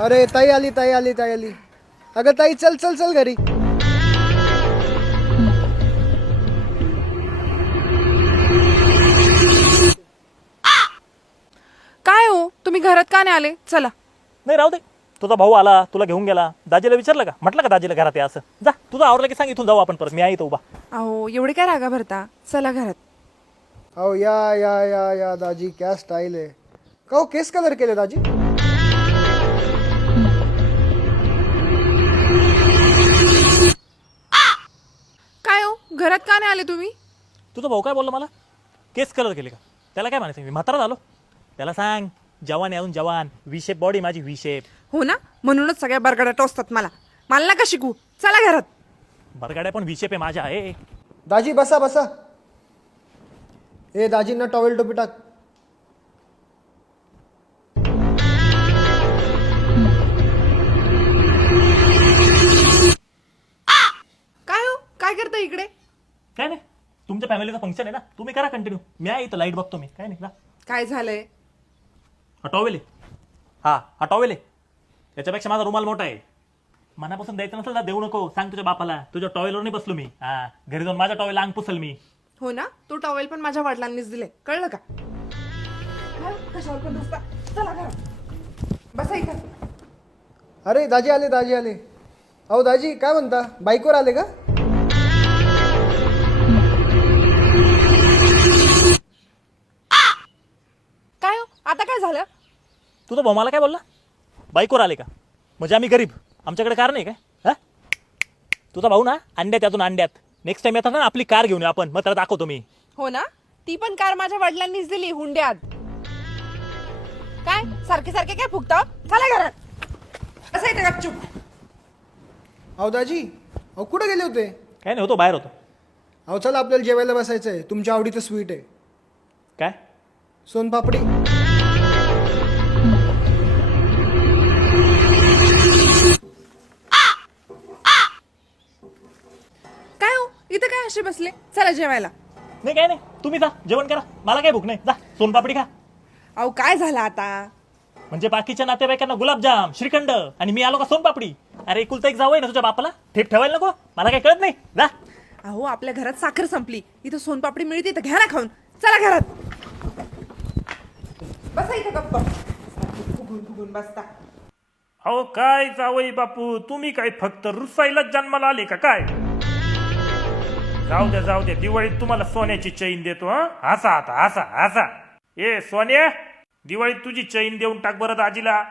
अरे ताई आली ताई आली ताई आली. अगं ताई चल चल चल घरी. काय हो तुम्ही घरात का नाही आले? चला. नाही राहू दे. तुझा भाऊ आला, तुला घेऊन गेला. दाजीला विचारलं का? म्हटलं का दाजीला घरात आहे असं? जा तुझं आवरलं की सांग, इथून जाऊ आपण परत. मी आहे इथं उभा. अहो एवढे काय रागा भरता? चला घरात. अहो या दाजी क्या स्टाईल आहे. का हो केस कलर केले दाजी? काय हो घरात का नाही आले तुम्ही? तुझा भाऊ काय बोलला मला? केस कलर केले का? त्याला काय म्हणायचं? मी म्हातारा झालो? त्याला सांग जवान आहे अजून जवान. व्ही शेप बॉडी माझी, व्ही शेप. हो ना, म्हणूनच सगळ्या बरगड्या टोचतात मला. मला नका शिकू. चला घरात. बरगाड्या पण व्ही शेप आहे माझ्या. आहे दाजी बसा बसा. ए दाजींना टॉवेल टोपी टाक. काय हो काय करता इकडे? काय नाही, तुमच्या फॅमिलीचं फंक्शन आहे ना, तुम्ही करा कंटिन्यू. मी आहे इथं, लाईट बघतो मी. काय नाही जा. काय झालंय? हा टॉवेल आहे. हा टॉवेल आहे. याच्यापेक्षा माझा रुमाल मोठा आहे. मनापासून द्यायचं नसेल ना देऊ नको. सांग तुझ्या बापाला. तुझ्या टॉवेलवर नाही बसलो मी. हा घरी जाऊन माझ्या टॉवेल अंग पुसल मी. हो ना, तो टॉवेल पण माझ्या वडिलांनीच दिले. कळलं का? कशावर पण बसता. चला घरात. बसा इथं. अरे दाजी आले दाजी आले. अहो दाजी काय म्हणता, बाईकवर आले का? काय हो आता काय झालं? तुझा भाऊ मला काय बोलला? बाईकवर आले का? म्हणजे आम्ही गरीब, आमच्याकडे कार नाही काय? हा तुझा भाऊ ना अंड्यात, यातून अंड्यात. नेक्स्ट टाइम येतात ना आपली कार घेऊन आपण, मग त्याला दाखवतो मी. हो ना, ती पण कार माझ्या वडिलांनीच दिली हुंड्यात. काय सारखे सारखे काय फुगता? चला घरात. असं इथे गपचूप. अहो दाजी, अहो कुठे गेले होते? काय नाही होतो, बाहेर होतो. अहो चला आपल्याला जेवायला बसायचं आहे. तुमच्या आवडीचं स्वीट आहे. काय? सोनपापडी. काय हो इथं काय असे बसले? चला जेवायला. नाही काय नाही, तुम्ही जा जेवण करा. मला काय भूक नाही. जा सोनपापडी खा. अहो काय झालं आता? म्हणजे बाकीच्या नातेवाईकांना गुलाबजाम, श्रीखंड, आणि मी आलो का सोनपापडी. अरे एकुलता एक जावं आहे ना तुझ्या बापाला, ठेप ठेवायला नको. मला काय कळत नाही. जा. अहो आपल्या घरात साखर संपली, इथं सोनपापडी मिळते तर घ्या ना खाऊन. चला घरात. बसा इथं गप्प. फुगून फुगून बसता. अहो काय जावई बापू, तुम्ही काय फक्त रुसायलाच जन्माला आले का काय? जाऊ द्या दिवाळीत तुम्हाला सोन्याची चैन देतो. हसा आता हसा हसा. ए सोन्या, दिवाळीत तुझी चैन देऊन टाक बरं दाजीला.